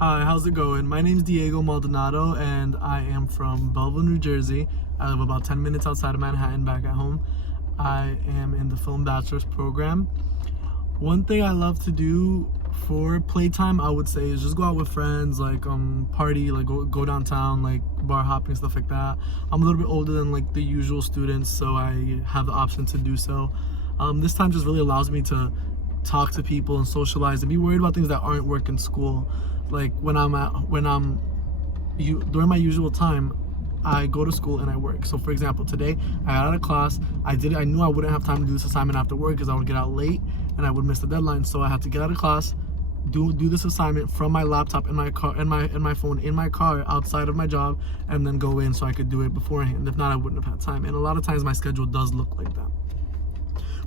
Hi, how's it going? My name's Diego Maldonado and I am from Belleville, New Jersey. I live about 10 minutes outside of Manhattan back at home. I am in the Film Bachelor's program. One thing I love to do for playtime, I would say, is just go out with friends, like party, like go downtown, like bar hopping, stuff like that. I'm a little bit older than like the usual students, so I have the option to do so. This time just really allows me to talk to people and socialize and be worried about things that aren't work in school. Like during my usual time, I go to school and I work. So for example, today I got out of class. I knew I wouldn't have time to do this assignment after work because I would get out late and I would miss the deadline. So I had to get out of class, do this assignment from my laptop in my car, and my phone in my car outside of my job, and then go in so I could do it beforehand. If not, I wouldn't have had time. And a lot of times my schedule does look like that,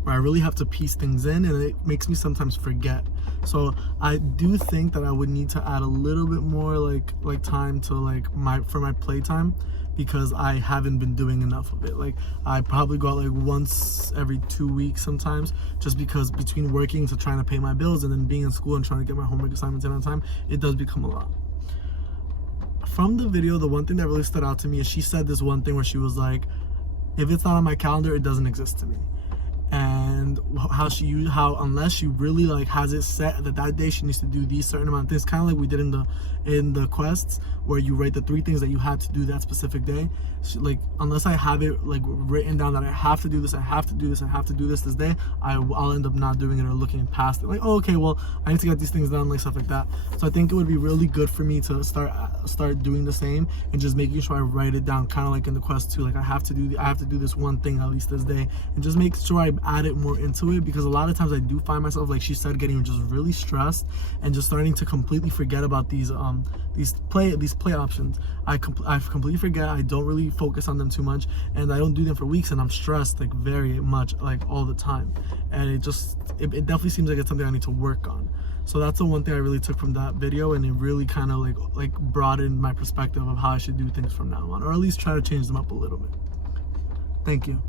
where I really have to piece things in, and it makes me sometimes forget. So I do think that I would need to add a little bit more like time to for my playtime, because I haven't been doing enough of it. Like I probably go out like once every 2 weeks sometimes, just because between working to trying to pay my bills and then being in school and trying to get my homework assignments in on time, it does become a lot. From the video, the one thing that really stood out to me is she said this one thing where she was like, if it's not on my calendar, it doesn't exist to me. And how unless she really like has it set that day she needs to do these certain amount of things, kind of like we did in the quests, where you write the 3 things that you had to do that specific day. Like unless I have it like written down that I have to do this, I have to do this, I have to do this day, I'll end up not doing it or looking past it. Like, oh, okay, well I need to get these things done, like stuff like that. So I think it would be really good for me to start doing the same and just making sure I write it down, kind of like in the quest too. Like I have to do this one thing at least this day, and just make sure I add it more into it, because a lot of times I do find myself, like she said, getting just really stressed and just starting to completely forget about these play options. I completely forget. I don't really focus on them too much, and I don't do them for weeks, and I'm stressed like very much, like all the time. And it definitely seems like it's something I need to work on. So that's the one thing I really took from that video, and it really kind of like broadened my perspective of how I should do things from now on, or at least try to change them up a little bit. Thank you.